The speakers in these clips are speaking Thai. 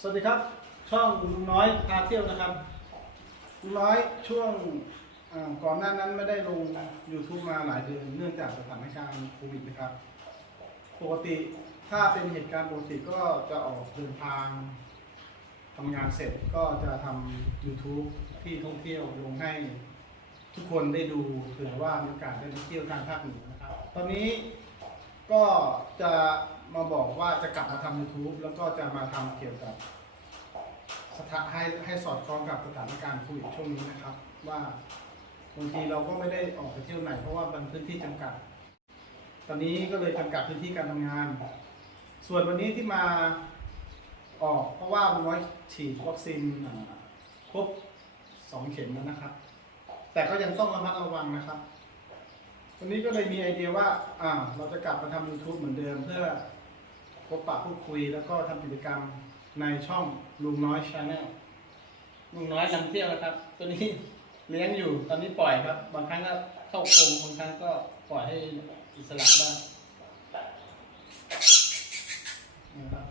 สวัสดีครับ ช่องลุงน้อยพาเที่ยวนะครับลุงน้อยช่วงอ่าก่อนหน้านั้นไม่ได้ลง YouTube มาหลายเดือนเนื่องจากสถานการณ์โควิดนะครับ ปกติถ้าเป็นเหตุการณ์ปกติก็จะออกเดินทางทำงานเสร็จก็จะทำ YouTube ที่ท่องเที่ยวลงให้ทุกคนได้ดูเผื่อว่ามีโอกาสได้ไปเที่ยวทางภาคเหนือนะครับ ตอนนี้ก็จะ มาบอกว่าจะกลับมาทำ YouTube แล้วก็จะมาทำเกี่ยวกับสถานให้ให้สอดคล้องกับสถานการณ์โควิดช่วงนี้นะครับ ว่าบางทีเราก็ไม่ได้ออกไปเที่ยวไหนเพราะว่ามันพื้นที่จำกัด ตอนนี้ก็เลยจำกัดพื้นที่การทำงาน ส่วนวันนี้ที่มาออกเพราะว่ามันน้อยฉีดวัคซีนครบสองเข็มแล้วนะครับ แต่ก็ยังต้องระมัดระวังนะครับวันนี้ก็เลยมีไอเดียว่าอ่าเราจะกลับมาทำ YouTube เหมือนเดิมเพื่อ พบปะพูดคุยแล้วก็ทำกิจกรรมในช่องลุงน้อยชาแนลลุงน้อยนำเที่ยวนะครับ ตัวนี้เลี้ยงอยู่ตอนนี้ปล่อยครับ บางครั้งก็เข้ากรงบางครั้งก็ปล่อยให้อิสระบ้างนะครับ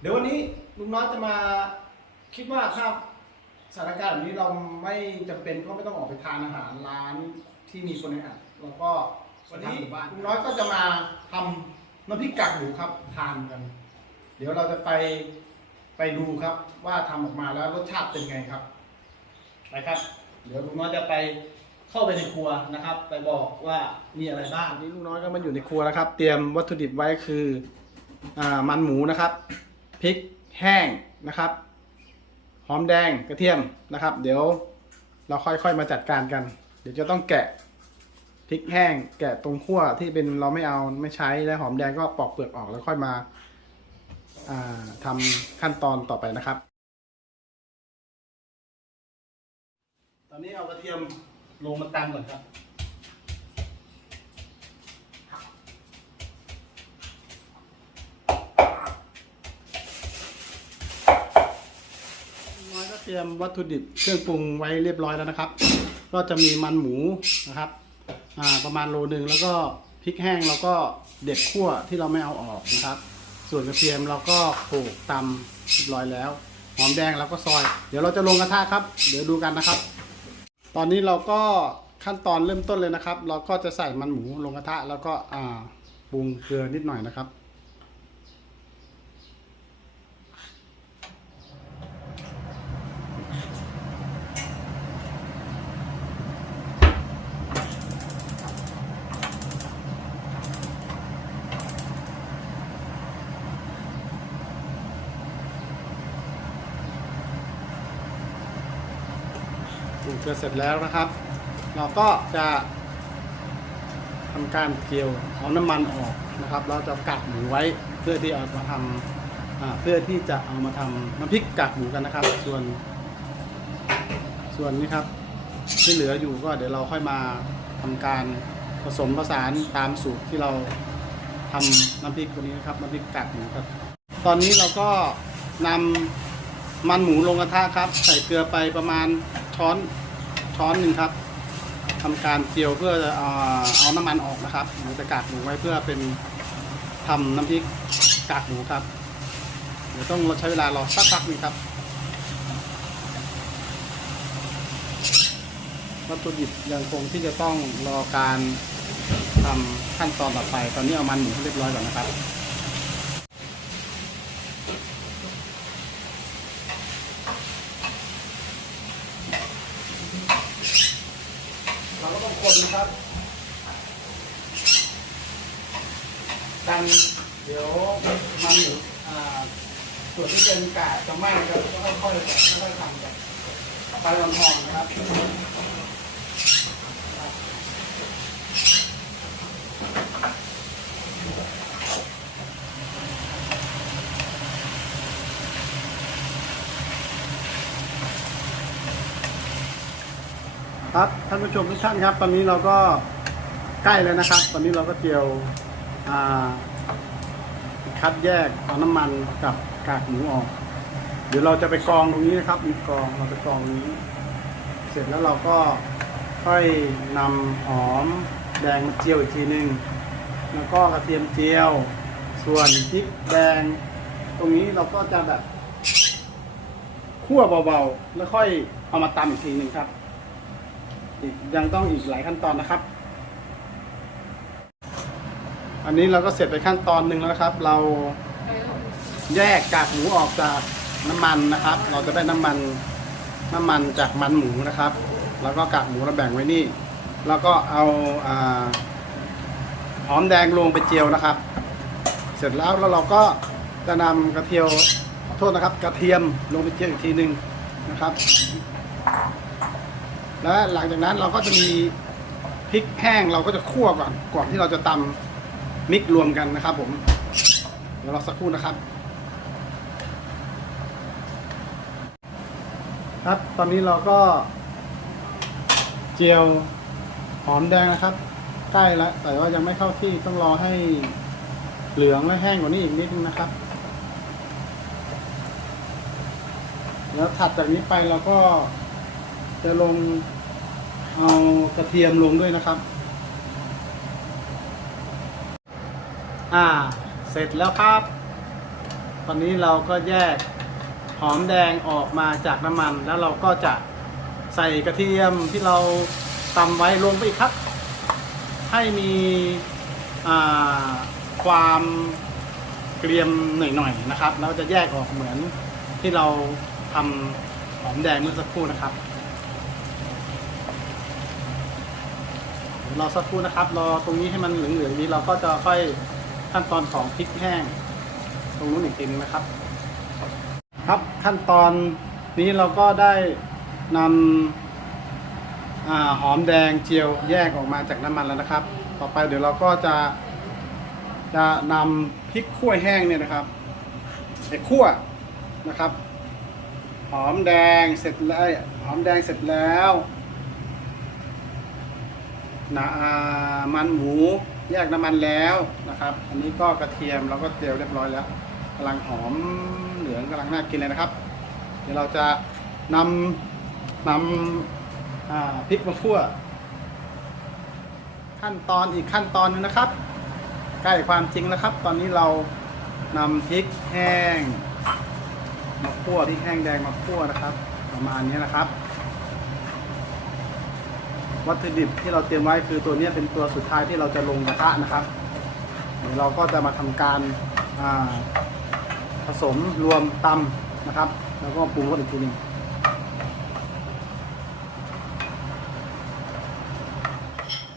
เดี๋ยววันนี้ลุงน้อยจะมาคิดว่าถ้าสถานการณ์แบบนี้เราไม่จำเป็นก็ไม่ต้องออกไปทานอาหารร้านที่มีคนในอัดเราก็วันนี้ลุงน้อยก็จะมาทำ น้ำพริกกากหมูครับทานกัน เดี๋ยวเราจะไปไปดูครับ ว่าทำออกมาแล้วรสชาติเป็นไงครับไปครับ เดี๋ยวลุงน้อยจะไปเข้าไปในครัวนะครับ ไปบอกว่ามีอะไรบ้างนี่ลุงน้อยก็มาอยู่ในครัวแล้วครับ เตรียมวัตถุดิบไว้คืออ่ามันหมูนะครับพริกแห้งนะครับหอมแดงกระเทียมนะครับ เดี๋ยวเราค่อยๆมาจัดการกัน เดี๋ยวจะต้องแกะ พริกแห้งแกะตรงขั้วที่เป็นเราไม่เอาไม่ใช้แล้วหอมแดงก็ปอกเปลือกออกแล้วค่อยมาอ่าทำขั้นตอนต่อไปนะครับ ตอนนี้เอากระเทียมลงมาตำก่อนครับน้อยก็เตรียมวัตถุดิบเครื่องปรุงไว้เรียบร้อยแล้วนะครับ ก็จะมีมันหมูนะครับอ่า ประมาณโลหนึ่งแล้วก็พริกแห้งเราก็เด็ดขั้วที่เราไม่เอาออกนะครับ ส่วนกระเทียมเราก็โขลกตำเรียบร้อยแล้ว หอมแดงเราก็ซอย เดี๋ยวเราจะลงกระทะครับ เดี๋ยวดูกันนะครับ ตอนนี้เราก็ขั้นตอนเริ่มต้นเลยนะครับ เราก็จะใส่มันหมูลงกระทะแล้วก็ปรุงเกลือนิดหน่อยนะครับ เกลือเสร็จแล้วนะครับ เราก็จะทำการเกี่ยวเอาน้ำมันออกนะครับ เราจะกักหมูไว้เพื่อที่เอามาทำอ่าเพื่อที่จะเอามาทำน้ำพริกกากหมูกันนะครับ ส่วน ส่วนนี้ครับที่เหลืออยู่ก็เดี๋ยวเราค่อยมาทำการผสมผสานตามสูตรที่เราทำน้ำพริกตัวนี้นะครับน้ำพริกกากหมูครับ ตอนนี้เราก็นำมันหมูลงกระทะครับ ใส่เกลือไปประมาณช้อน ช้อนหนึ่งครับทำการเจียวเพื่อเอาน้ำมันออกนะครับหมูจะกากหมูไว้เพื่อเป็นทำน้ำพริกกากหมูครับ เดี๋ยวต้องเราใช้เวลารอสักพักหนึงครับวัตถุดิบยังคงที่จะต้องรอการทำขั้นตอนต่อไป ตอนนี้เอามันหมูเรียบร้อยก่อนนะครับ เราก็ต้องคนนะครับันเดี๋ยวมันหมูอ่าส่วนที่เป็นกาดจะไหม้ก็ค่อยๆค่อยๆทำกันไฟอ่อนๆนะครับครับท่านผู้ชมทุกท่านครับ ตอนนี้เราก็ใกล้แล้วนะครับ ตอนนี้เราก็เจียวอ่า คัดแยกเอาน้ำมันกับกากหมูออก เดี๋ยวเราจะไปกรองตรงนี้นะครับมีกรองเราไปกรองนี้ เสร็จแล้วเราก็ค่อยนำหอมแดงมาเจียวอีกทีหนึ่งแล้วก็กระเทียมเจียว ส่วนพริกแดง ตรงนี้เราก็จะแบบคั่วเบาๆ แล้วค่อยเอามาตำอีกทีหนึ่งครับ อีกยังต้องอีกหลายขั้นตอนนะครับ อันนี้เราก็เสร็จไปขั้นตอนหนึ่งแล้วนะครับ เราแยกกากหมูออกจากน้ำมันนะครับ เราจะได้น้ำมันน้ำมันจากมันหมูนะครับ แล้วก็กากหมูเราแบ่งไว้นี่ แล้วก็เอาอาหอมแดงลงไปเจียวนะครับ เสร็จแล้วแล้วเราก็จะนำกระเทียมขอโทษนะครับ กระเทียมลงไปเจียวอีกทีหนึ่งนะครับ และหลังจากนั้นเราก็จะมีพริกแห้งเราก็จะคั่วก่อนก่อนที่เราจะตำ มิกรวมกันนะครับผม เดี๋ยวเราสักครู่นะครับ ครับตอนนี้เราก็ เจียวหอมแดงนะครับ ใกล้แล้วแต่ว่ายังไม่เข้าที่ต้องรอให้เหลืองและแห้งกว่านี้อีกนิดนึงนะครับแล้วถัดจากนี้ไปเราก็จะลงเอากระเทียมลงด้วยนะครับ อ่า เสร็จแล้วครับ ตอนนี้เราก็แยกหอมแดงออกมาจากน้ำมัน แล้วเราก็จะใส่กระเทียมที่เราตำไว้ลงไปอีกครับ ให้มีความเกรียมหน่อยๆนะครับแล้วจะแยกออกเหมือนที่เราทำหอมแดงเมื่อสักครู่นะครับรอสักครู่นะครับ รอตรงนี้ให้มันเหลืองๆนี้เราก็จะค่อย ขั้นตอนของพริกแห้ง ตรงนู้นอีกทีนึงนะครับ ครับขั้นตอนนี้เราก็ได้นำอหอมแดงเจียวแยกออกมาจากน้ำมันแล้วนะครับ ต่อไปเดี๋ยวเราก็จะจะนำพริกขั่วแห้งเนี่ยนะครับไปคั่วนะครับ หอมแดงเสร็จแล้วหอมแดงเสร็จแล้วนะมันหมู แยกน้ำมันแล้วนะครับ อันนี้ก็กระเทียมเราก็เจียวเรียบร้อยแล้วกำลังหอมเหลืองกำลังน่ากินเลยนะครับ เดี๋ยวเราจะนำนำพริกมาคั่ว ขั้นตอนอีกขั้นตอนหนึงนะครับ ใกล้ความจริงแล้วครับ ตอนนี้เรานำพริกแห้ง มาคั่วพริกแห้งแดงมาคั่วนะครับ ประมาณนี้นะครับ วัตถุดิบที่เราเตรียมไว้คือตัวนี้เป็นตัวสุดท้ายที่เราจะลงกระทะนะครับเดี๋ยวเราก็จะมาทำการาผสมรวมตำนะครับ แล้วก็ปรุงรสอีกทีหนึ่ง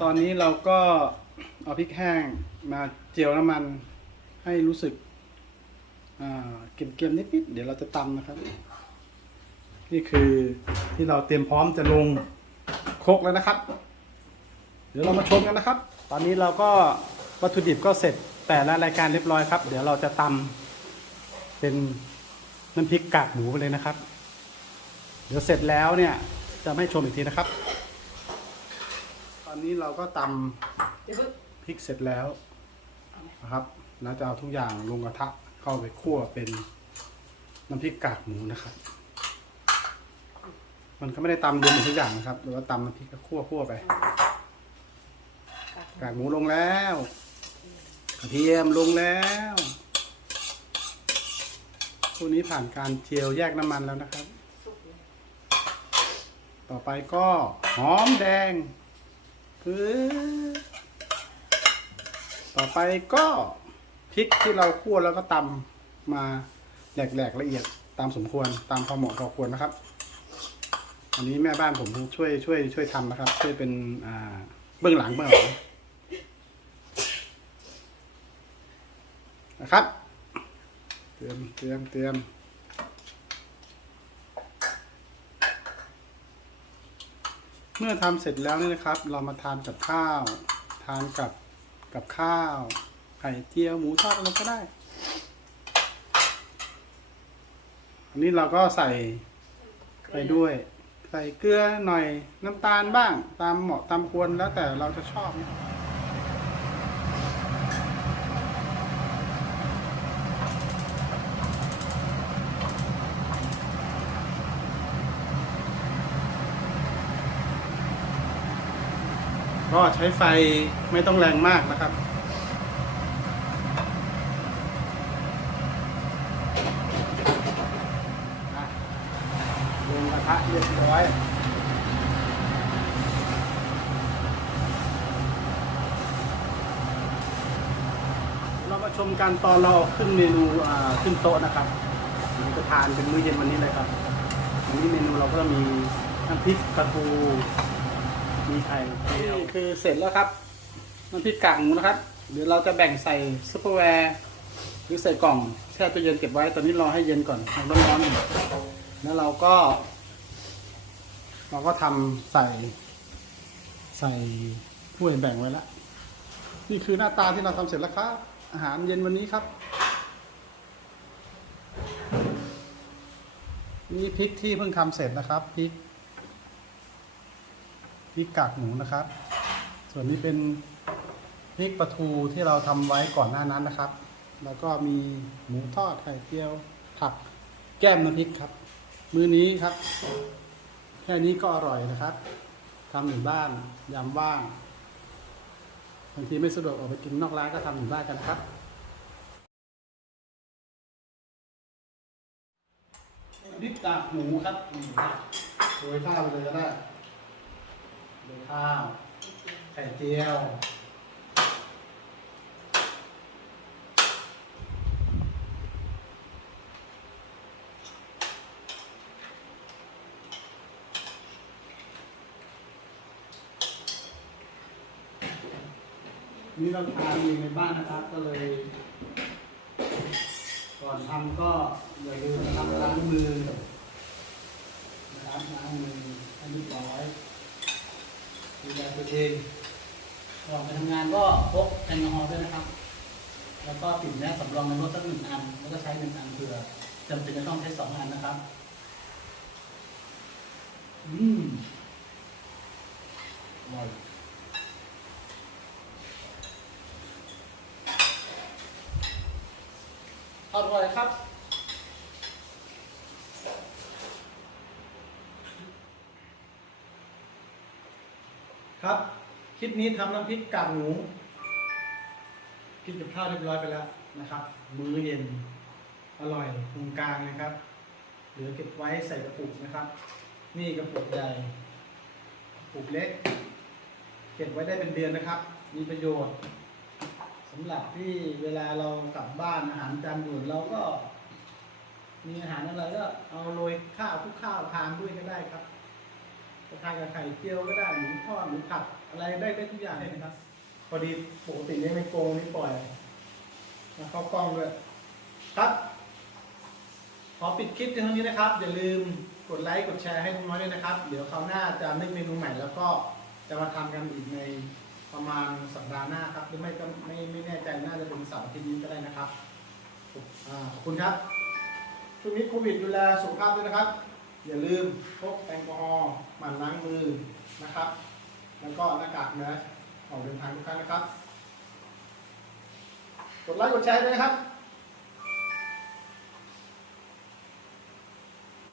ตอนนี้เราก็เอาพริกแห้งมาเจียวน้ำมันให้รู้สึกเกรียมๆนิดๆเดี๋ยวเราจะตำนะครับ นี่คือที่เราเตรียมพร้อมจะลง ครกแล้วนะครับ เดี๋ยวเรามาชมกันนะครับ ตอนนี้เราก็วัตถุดิบก็เสร็จแต่ละรายการเรียบร้อยครับ เดี๋ยวเราจะตำเป็นน้ำพริกกากหมูไปเลยนะครับ เดี๋ยวเสร็จแล้วเนี่ยจะไม่ชมอีกทีนะครับ ตอนนี้เราก็ตำพริกเสร็จแล้วนะครับแล้วจะเอาทุกอย่างลงกระทะเข้าไปคั่วเป็นน้ำพริกกากหมูนะครับ มันก็ไม่ได้ตำรวมหมดทุกอย่างนะครับหรือว่าตำน้ำพริกก็คั่วคั่วไปกากหมูลงแล้วกระเทียมลงแล้วตัวนี้ผ่านการเจียวแยกน้ำมันแล้วนะครับ ต่อไปก็หอมแดงต่อไปก็พริกที่เราคั่วแล้วก็ตำมาแหลกๆละเอียดตามสมควรตามพอเหมาะพอควรนะครับ อันนี้แม่บ้านผมช่วยช่วย ช่วยทำนะครับ ช่วยเป็นอ่าเบื้องหลังเบื้องหลังนะครับ เตรียมเตรียมเตรียมเมื่อทำเสร็จแล้วนี่นะครับ เรามาทานกับข้าว ทานกับกับข้าว ไข่เจียวหมูทอดอะไรก็ได้ อันนี้เราก็ใส่ไปด้วย ใส่เกลือหน่อยน้ำตาลบ้าง ตามเหมาะตามควรแล้วแต่เราจะชอบนะก็ใช้ไฟไม่ต้องแรงมากนะครับ อะ ทะเรียบร้อย เรา มาชมกันตอนเราขึ้นเมนูขึ้นโต๊ะนะครับเราจะทานเป็นมื้อเย็นวันนี้เลยครับวันนี้เมนูเราก็มีน้ำพริกกระทูมีไข่เจียวนี่คือเสร็จแล้วครับน้ำพริกกากหมูนะครับ เดี๋ยวเราจะแบ่งใส่ซุปเปอร์แวร์หรือใส่กล่องแช่ตู้เย็นเก็บไว้ ตอนนี้รอให้เย็นก่อนร้อนๆแล้วเราก็ เราก็ทำใส่ ใส่ถ้วยแบ่งไว้แล้วนี่คือหน้าตาที่เราทำเสร็จแล้วครับ อาหารเย็นวันนี้ครับ นี่พริกที่เพิ่งทำเสร็จนะครับพริกพริกกากหมูนะครับ ส่วนนี้เป็นพริกปลาทูที่เราทำไว้ก่อนหน้านั้นนะครับ แล้วก็มีหมูทอดไข่เจียวผักแก้มน้ำพริกครับ มื้อนี้ครับ แค่นี้ก็อร่อยนะครับทำอยู่บ้านยามว่างางทีไม่สะดวกออกไปกินนอกร้านก็ทำอยู่บ้านกันนะครับ ดิบกากหมูครับนี่ครับโรยข้าวไปเลยก็ได้โรยข้าว ไข่เจียว นี่เราทานเองในบ้านนะครับ ก็เลย ก่อนทำก็อย่าลืมนะครับล้างมือนะครับล้างมือให้เรียบร้อยดูแลตัวเองก่อนไปทำงานก็พกแอลกอฮอล์ด้วยนะครับ แล้วก็ติดแมสสำรองในรถสักหนึ่งอัน แล้วก็ใช้หนึ่งอันเผื่อจำเป็นจะต้องใช้สองอันนะครับ อืมอร่อย อร่อยครับ ครับ คลิปนี้ทำน้ำพริกกากหมู กินกับข้าวเรียบร้อยไปแล้วนะครับ มื้อเย็น อร่อยตรงกลางนะครับ เหลือเก็บไว้ใส่กระปุกนะครับ นี่กระปุกใหญ่กระปุกเล็ก เก็บไว้ได้เป็นเดือนนะครับ มีประโยชน์สำหรับที่เวลาเรากลับบ้านอาหารจานด่วนเราก็ มีอาหารอะไรก็เอาโรยข้าวคลุกข้าวทานด้วยก็ได้ครับ จะทานกับไข่เจียวก็ได้หมูทอดหมูผัดอะไรได้ได้ทุกอย่างเลยนะครับ พอดีปกติเลี้ยงในกงนี่ปล่อยมาเข้ากล้องด้วยครับขอปิดคลิปเพียงเท่านี้นะครับ อย่าลืมกดไลค์กดแชร์ให้ลุงน้อยด้วยนะครับ เดี๋ยวคราวหน้าจะนึกเมนูใหม่แล้วก็จะมาทำกันอีกในประมาณสัปดาห์หน้าครับหรือไม่ก็ไม่ไม่แน่ใจน่าจะเป็นเสาร์อาทิตย์นี้ก็ได้นะครับอขอบคุณครับช่วงนี้โควิดดูแลสุขภาพด้วยนะครับ อย่าลืมพกแอลกอฮอล์หมั่นล้างมือนะครับ แล้วก็หน้ากากแมสออกเดินทางทุกครั้งนะครับ กดไลค์กดแชร์ด้วยนะครับ